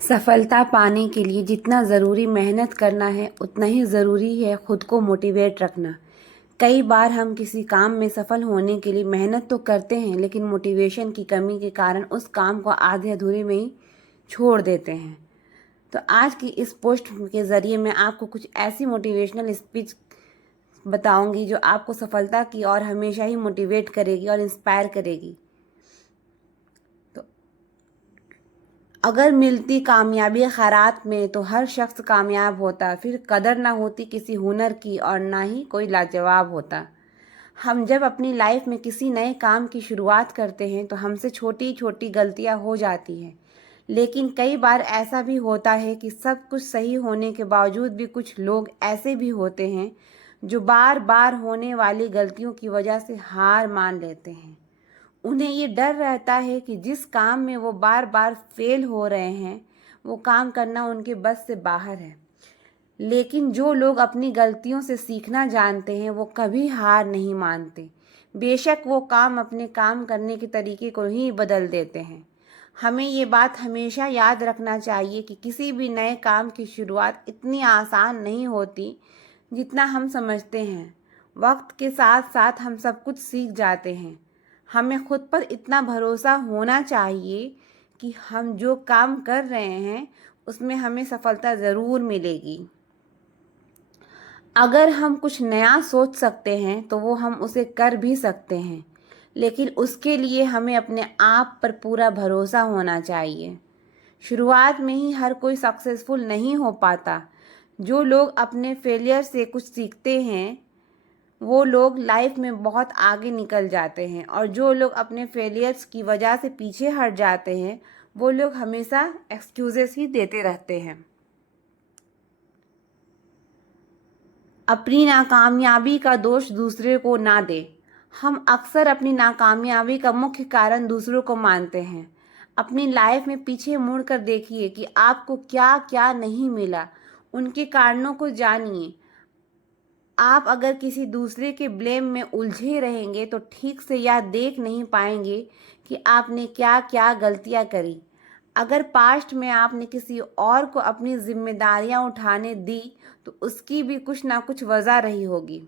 सफलता पाने के लिए जितना ज़रूरी मेहनत करना है उतना ही ज़रूरी है खुद को मोटिवेट रखना। कई बार हम किसी काम में सफल होने के लिए मेहनत तो करते हैं, लेकिन मोटिवेशन की कमी के कारण उस काम को आधे अधूरे में ही छोड़ देते हैं। तो आज की इस पोस्ट के ज़रिए मैं आपको कुछ ऐसी मोटिवेशनल स्पीच बताऊंगी जो आपको सफलता की और हमेशा ही मोटिवेट करेगी और इंस्पायर करेगी। तो अगर मिलती कामयाबी खैरात में तो हर शख्स कामयाब होता, फिर कदर ना होती किसी हुनर की और ना ही कोई लाजवाब होता। हम जब अपनी लाइफ में किसी नए काम की शुरुआत करते हैं तो हमसे छोटी छोटी गलतियां हो जाती हैं, लेकिन कई बार ऐसा भी होता है कि सब कुछ सही होने के बावजूद भी कुछ लोग ऐसे भी होते हैं जो बार बार होने वाली गलतियों की वजह से हार मान लेते हैं। उन्हें ये डर रहता है कि जिस काम में वो बार बार फेल हो रहे हैं वो काम करना उनके बस से बाहर है। लेकिन जो लोग अपनी गलतियों से सीखना जानते हैं वो कभी हार नहीं मानते, बेशक वो काम अपने काम करने के तरीके को ही बदल देते हैं। हमें ये बात हमेशा याद रखना चाहिए कि किसी भी नए काम की शुरुआत इतनी आसान नहीं होती जितना हम समझते हैं। वक्त के साथ साथ हम सब कुछ सीख जाते हैं। हमें खुद पर इतना भरोसा होना चाहिए कि हम जो काम कर रहे हैं उसमें हमें सफलता ज़रूर मिलेगी। अगर हम कुछ नया सोच सकते हैं तो वो हम उसे कर भी सकते हैं, लेकिन उसके लिए हमें अपने आप पर पूरा भरोसा होना चाहिए। शुरुआत में ही हर कोई सक्सेसफुल नहीं हो पाता। जो लोग अपने फेलियर से कुछ सीखते हैं वो लोग लाइफ में बहुत आगे निकल जाते हैं, और जो लोग अपने फेलियर्स की वजह से पीछे हट जाते हैं वो लोग हमेशा एक्सक्यूजेस ही देते रहते हैं। अपनी नाकामयाबी का दोष दूसरे को ना दे। हम अक्सर अपनी नाकामयाबी का मुख्य कारण दूसरों को मानते हैं। अपनी लाइफ में पीछे मुड़कर देखिए कि आपको क्या क्या नहीं मिला, उनके कारणों को जानिए। आप अगर किसी दूसरे के ब्लेम में उलझे रहेंगे तो ठीक से या देख नहीं पाएंगे कि आपने क्या क्या गलतियां करी। अगर पास्ट में आपने किसी और को अपनी जिम्मेदारियां उठाने दी तो उसकी भी कुछ ना कुछ वजह रही होगी।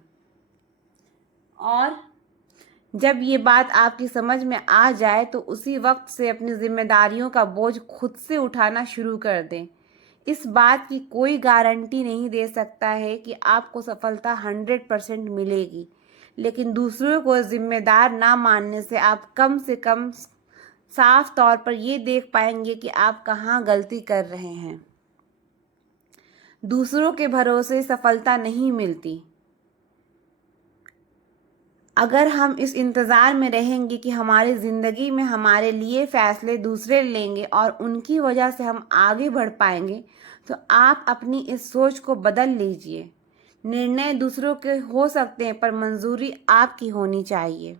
और जब ये बात आपकी समझ में आ जाए तो उसी वक्त से अपनी जिम्मेदारियों का बोझ खुद से उठाना शुरू कर दें। इस बात की कोई गारंटी नहीं दे सकता है कि आपको सफलता 100% मिलेगी, लेकिन दूसरों को जिम्मेदार ना मानने से कम साफ तौर पर ये देख पाएंगे कि आप कहाँ गलती कर रहे हैं। दूसरों के भरोसे सफलता नहीं मिलती। अगर हम इस इंतज़ार में रहेंगे कि हमारी ज़िंदगी में हमारे लिए फ़ैसले दूसरे लेंगे और उनकी वजह से हम आगे बढ़ पाएंगे, तो आप अपनी इस सोच को बदल लीजिए। निर्णय दूसरों के हो सकते हैं पर मंजूरी आपकी होनी चाहिए।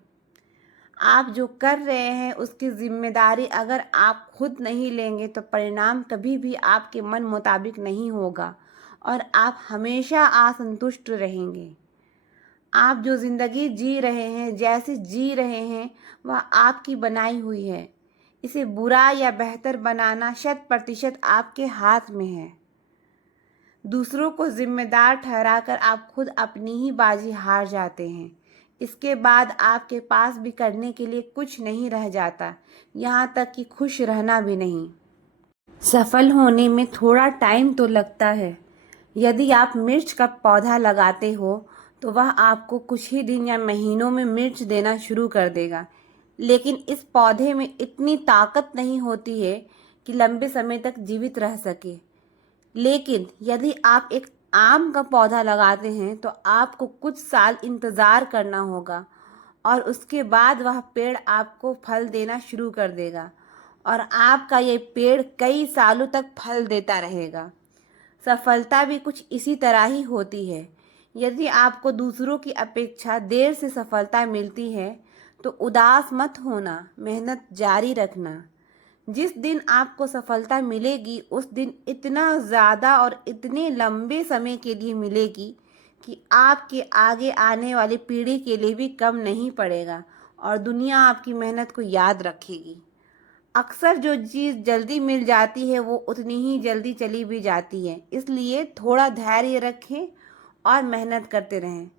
आप जो कर रहे हैं उसकी जिम्मेदारी अगर आप खुद नहीं लेंगे तो परिणाम कभी भी आपके मन मुताबिक नहीं होगा और आप हमेशा असंतुष्ट रहेंगे। आप जो ज़िंदगी जी रहे हैं, जैसे जी रहे हैं, वह आपकी बनाई हुई है। इसे बुरा या बेहतर बनाना 100% आपके हाथ में है। दूसरों को जिम्मेदार ठहराकर आप खुद अपनी ही बाजी हार जाते हैं। इसके बाद आपके पास भी करने के लिए कुछ नहीं रह जाता, यहाँ तक कि खुश रहना भी नहीं। सफल होने में थोड़ा टाइम तो लगता है। यदि आप मिर्च का पौधा लगाते हो तो वह आपको कुछ ही दिन या महीनों में मिर्च देना शुरू कर देगा, लेकिन इस पौधे में इतनी ताकत नहीं होती है कि लंबे समय तक जीवित रह सके। लेकिन यदि आप एक आम का पौधा लगाते हैं तो आपको कुछ साल इंतज़ार करना होगा और उसके बाद वह पेड़ आपको फल देना शुरू कर देगा और आपका ये पेड़ कई सालों तक फल देता रहेगा। सफलता भी कुछ इसी तरह ही होती है। यदि आपको दूसरों की अपेक्षा देर से सफलता मिलती है तो उदास मत होना, मेहनत जारी रखना। जिस दिन आपको सफलता मिलेगी उस दिन इतना ज़्यादा और इतने लंबे समय के लिए मिलेगी कि आपके आगे आने वाली पीढ़ी के लिए भी कम नहीं पड़ेगा और दुनिया आपकी मेहनत को याद रखेगी। अक्सर जो चीज़ जल्दी मिल जाती है वो उतनी ही जल्दी चली भी जाती है, इसलिए थोड़ा धैर्य रखें और मेहनत करते रहें।